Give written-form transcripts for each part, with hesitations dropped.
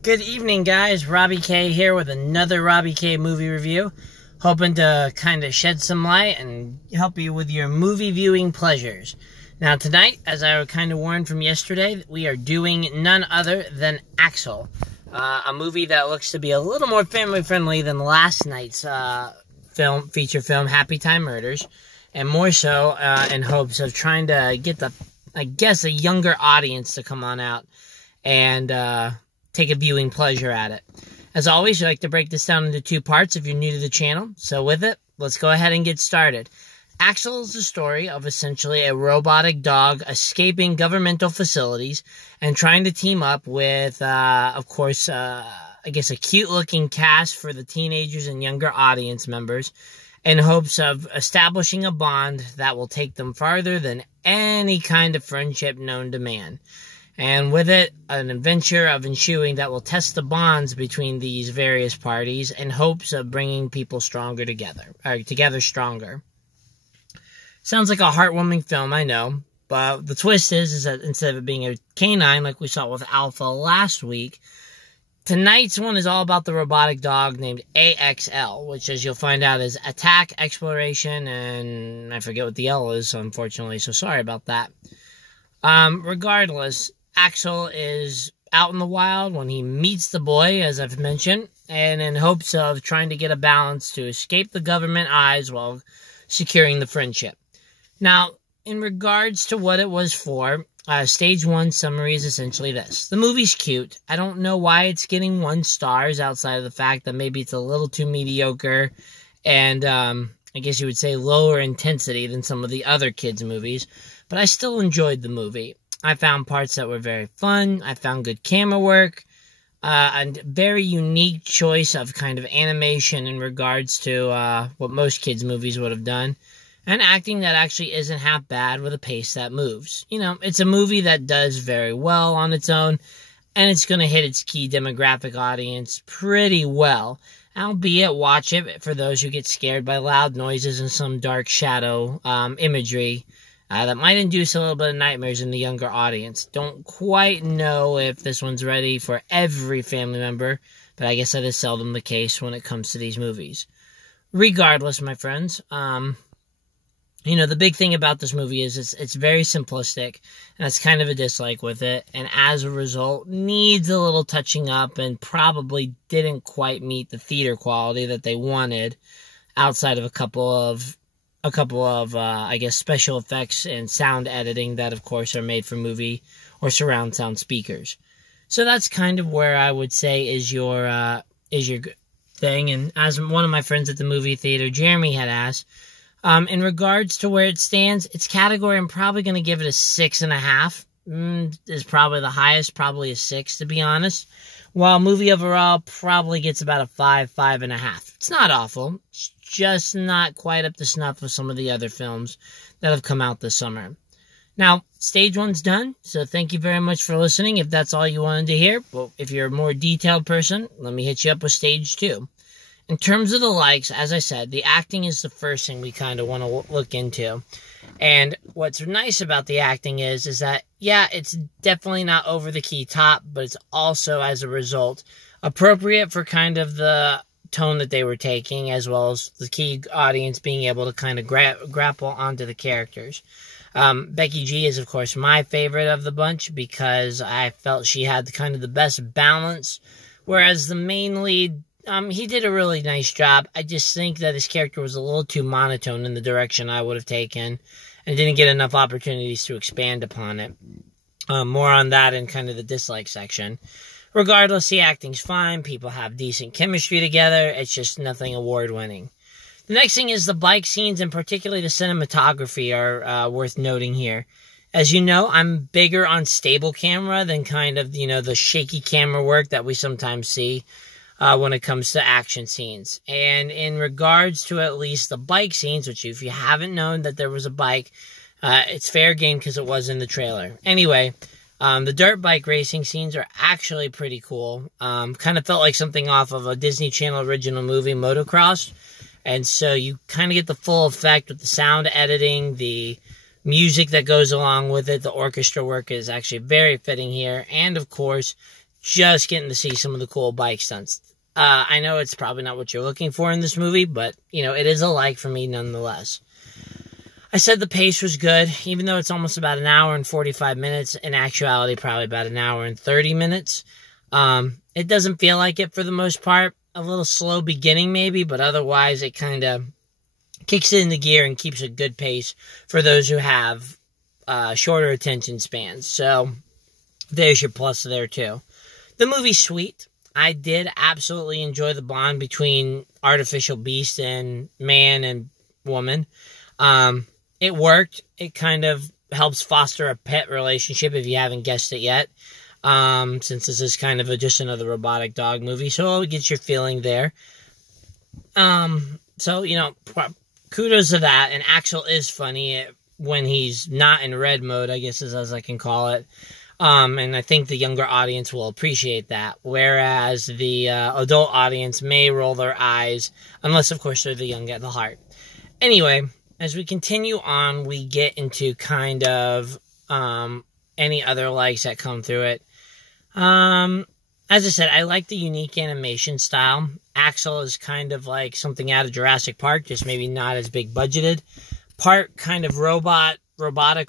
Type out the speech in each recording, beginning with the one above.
Good evening, guys. Robbie K here with another Robbie K movie review. Hoping to kind of shed some light and help you with your movie viewing pleasures. Now, tonight, as I kind of warned from yesterday, we are doing none other than A.X.L, a movie that looks to be a little more family-friendly than last night's feature film, Happy Time Murders, and more so in hopes of trying to get a younger audience to come on out and take a viewing pleasure at it. As always, I like to break this down into two parts if you're new to the channel. So with it, let's go ahead and get started. A.X.L is the story of essentially a robotic dog escaping governmental facilities and trying to team up with, of course, I guess a cute-looking cast for the teenagers and younger audience members in hopes of establishing a bond that will take them farther than any kind of friendship known to man. And with it, an adventure of ensuing that will test the bonds between these various parties in hopes of bringing people together stronger. Sounds like a heartwarming film, I know, but the twist is that instead of it being a canine like we saw with Alpha last week, tonight's one is all about the robotic dog named A.X.L, which, as you'll find out, is Attack, Exploration, and I forget what the L is, unfortunately, so sorry about that. Regardless, A.X.L is out in the wild when he meets the boy, as I've mentioned, and in hopes of trying to get a balance to escape the government eyes while securing the friendship. Now, in regards to what it was for, stage one summary is essentially this. The movie's cute. I don't know why it's getting 1 star outside of the fact that maybe it's a little too mediocre and, I guess you would say lower intensity than some of the other kids' movies, but I still enjoyed the movie. I found parts that were very fun. I found good camera work, and very unique choice of kind of animation in regards to what most kids' movies would have done, and acting that actually isn't half bad with a pace that moves. You know, it's a movie that does very well on its own, and it's going to hit its key demographic audience pretty well, albeit watch it for those who get scared by loud noises and some dark shadow imagery. That might induce a little bit of nightmares in the younger audience. Don't quite know if this one's ready for every family member, but I guess that is seldom the case when it comes to these movies. Regardless, my friends, you know, the big thing about this movie is it's very simplistic, and that's kind of a dislike with it, and as a result, needs a little touching up and probably didn't quite meet the theater quality that they wanted outside of a couple of I guess, special effects and sound editing that, of course, are made for movie or surround sound speakers. So that's kind of where I would say is your thing. And as one of my friends at the movie theater, Jeremy, had asked, in regards to where it stands, its category, I'm probably going to give it a 6.5. Is probably the highest, probably a 6, to be honest. While movie overall probably gets about a 5, 5.5. It's not awful. It's just not quite up to snuff with some of the other films that have come out this summer. Now, stage one's done, so thank you very much for listening if that's all you wanted to hear. But if you're a more detailed person, let me hit you up with stage two. In terms of the likes, as I said, the acting is the first thing we kind of want to look into. And what's nice about the acting is that, yeah, it's definitely not over the key top, but it's also, as a result, appropriate for kind of the tone that they were taking, as well as the key audience being able to kind of grapple onto the characters. Becky G is, of course, my favorite of the bunch because I felt she had kind of the best balance, whereas the main lead, he did a really nice job. I just think that his character was a little too monotone in the direction I would have taken and didn't get enough opportunities to expand upon it. More on that in kind of the dislike section. Regardless, the acting's fine. People have decent chemistry together. It's just nothing award-winning. The next thing is the bike scenes, and particularly the cinematography, are worth noting here. As you know, I'm bigger on stable camera than kind of, you know, the shaky camera work that we sometimes see when it comes to action scenes. And in regards to at least the bike scenes, which if you haven't known that there was a bike, it's fair game because it was in the trailer. Anyway, the dirt bike racing scenes are actually pretty cool. Kind of felt like something off of a Disney Channel original movie, Motocross. And so you kind of get the full effect with the sound editing, the music that goes along with it. The orchestra work is actually very fitting here. And, of course, just getting to see some of the cool bike stunts. I know it's probably not what you're looking for in this movie, but, it is a like for me nonetheless. I said the pace was good, even though it's almost about an hour and 45 minutes. In actuality, probably about an hour and 30 minutes. It doesn't feel like it for the most part. A little slow beginning maybe, but otherwise it kind of kicks it into gear and keeps a good pace for those who have shorter attention spans. So there's your plus there too. The movie's sweet. I did absolutely enjoy the bond between artificial beast and man and woman. It worked. It kind of helps foster a pet relationship if you haven't guessed it yet. Since this is kind of just another robotic dog movie. So it gets your feeling there. So, kudos to that. And A.X.L is funny when he's not in red mode, I guess is as I can call it. And I think the younger audience will appreciate that. Whereas the adult audience may roll their eyes, unless, of course, they're the young at the heart. Anyway, as we continue on, we get into kind of any other likes that come through it. As I said, I like the unique animation style. A.X.L is kind of like something out of Jurassic Park, just maybe not as big budgeted. Part kind of robotic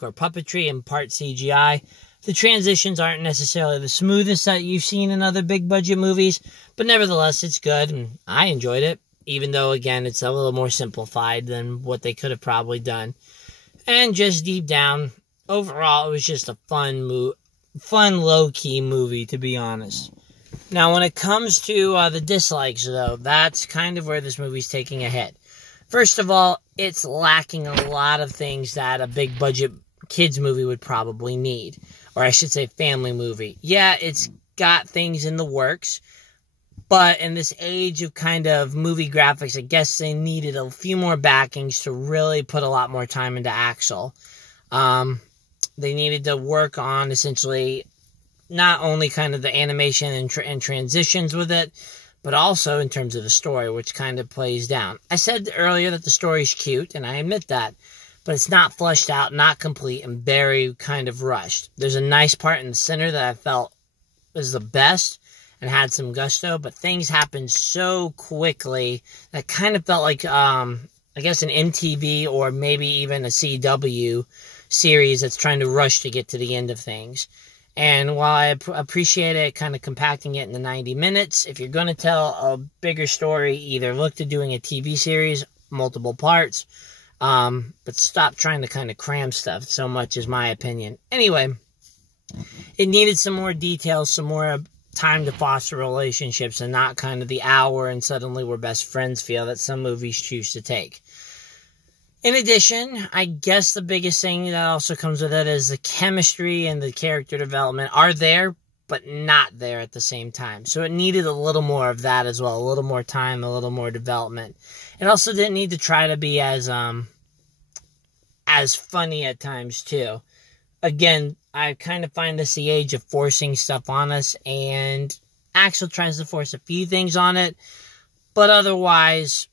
or puppetry, and part CGI. The transitions aren't necessarily the smoothest that you've seen in other big budget movies, but nevertheless, it's good, and I enjoyed it, even though, again, it's a little more simplified than what they could have probably done. And just deep down, overall, it was just a fun, low-key movie, to be honest. Now, when it comes to the dislikes, though, that's kind of where this movie's taking a hit. First of all, it's lacking a lot of things that a big-budget kids movie would probably need. Or I should say family movie. Yeah, it's got things in the works, but in this age of kind of movie graphics, I guess they needed a few more backings to really put a lot more time into A.X.L. They needed to work on essentially not only kind of the animation and transitions with it, but also in terms of the story, which kind of plays down. I said earlier that the story's cute, and I admit that, but it's not fleshed out, not complete, and very kind of rushed. There's a nice part in the center that I felt was the best and had some gusto, but things happened so quickly that kind of felt like, I guess, an MTV or maybe even a CW series that's trying to rush to get to the end of things. And while I appreciate it, kind of compacting it into 90 minutes, if you're going to tell a bigger story, either look to doing a TV series, multiple parts, but stop trying to kind of cram stuff so much, is my opinion. Anyway, it needed some more details, some more time to foster relationships, and not kind of the hour and suddenly we're best friends feel that some movies choose to take. In addition, I guess the biggest thing that also comes with it is the chemistry and the character development are there, but not there at the same time. So it needed a little more of that as well, a little more time, a little more development. It also didn't need to try to be as funny at times too. Again, I kind of find this the age of forcing stuff on us, and A.X.L tries to force a few things on it, but otherwise,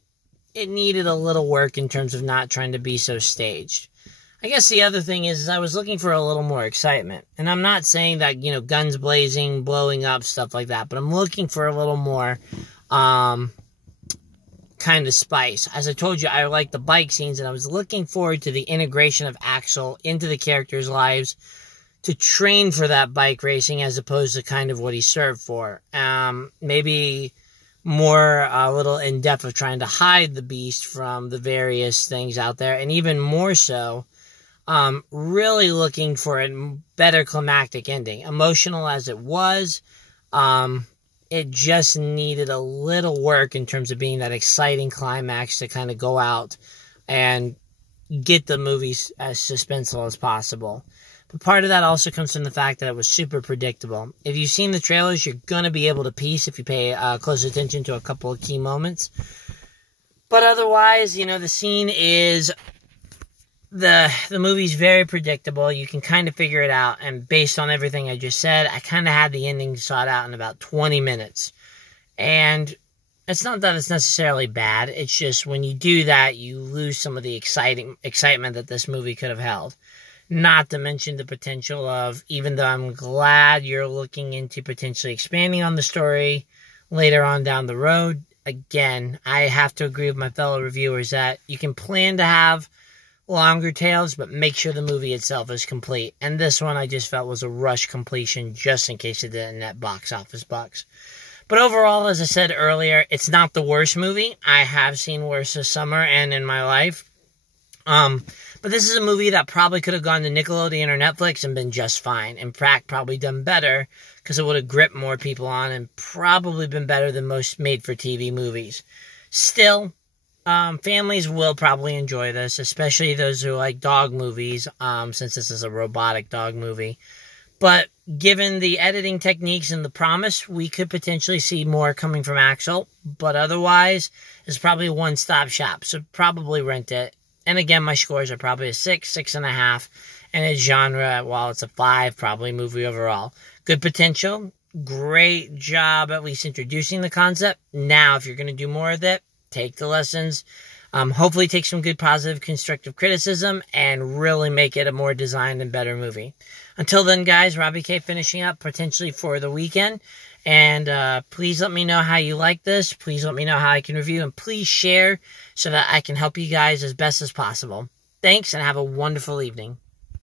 it needed a little work in terms of not trying to be so staged. I guess the other thing is I was looking for a little more excitement. And I'm not saying that, guns blazing, blowing up, stuff like that. But I'm looking for a little more kind of spice. As I told you, I like the bike scenes. And I was looking forward to the integration of A.X.L into the characters' lives to train for that bike racing as opposed to kind of what he served for. Maybe more a little in depth of trying to hide the beast from the various things out there, and even more so really looking for a better climactic ending. Emotional as it was, it just needed a little work in terms of being that exciting climax to kind of go out and get the movies as suspenseful as possible. But part of that also comes from the fact that it was super predictable. If you've seen the trailers, you're going to be able to piece if you pay close attention to a couple of key moments. But otherwise, the scene is... The movie's very predictable. You can kind of figure it out. And based on everything I just said, I kind of had the ending sought out in about 20 minutes. And it's not that it's necessarily bad. It's just when you do that, you lose some of the excitement that this movie could have held. Not to mention the potential of, even though I'm glad you're looking into potentially expanding on the story later on down the road, again, I have to agree with my fellow reviewers that you can plan to have longer tales, but make sure the movie itself is complete. And this one I just felt was a rush completion just in case it didn't net box office bucks. But overall, as I said earlier, it's not the worst movie. I have seen worse this summer and in my life. But this is a movie that probably could have gone to Nickelodeon or Netflix and been just fine. In fact, probably done better because it would have gripped more people on and probably been better than most made-for-TV movies. Still, families will probably enjoy this, especially those who like dog movies, since this is a robotic dog movie. But given the editing techniques and the promise, we could potentially see more coming from A.X.L. But otherwise, it's probably a one-stop shop, so probably rent it. And again, my scores are probably a 6, 6.5, and its genre, while it's a 5, probably movie overall. Good potential, great job at least introducing the concept. Now, if you're going to do more of it, take the lessons, hopefully take some good positive constructive criticism, and really make it a more designed and better movie. Until then, guys, Robbie K finishing up potentially for the weekend. And please let me know how you like this. Please let me know how I can review. And please share so that I can help you guys as best as possible. Thanks, and have a wonderful evening.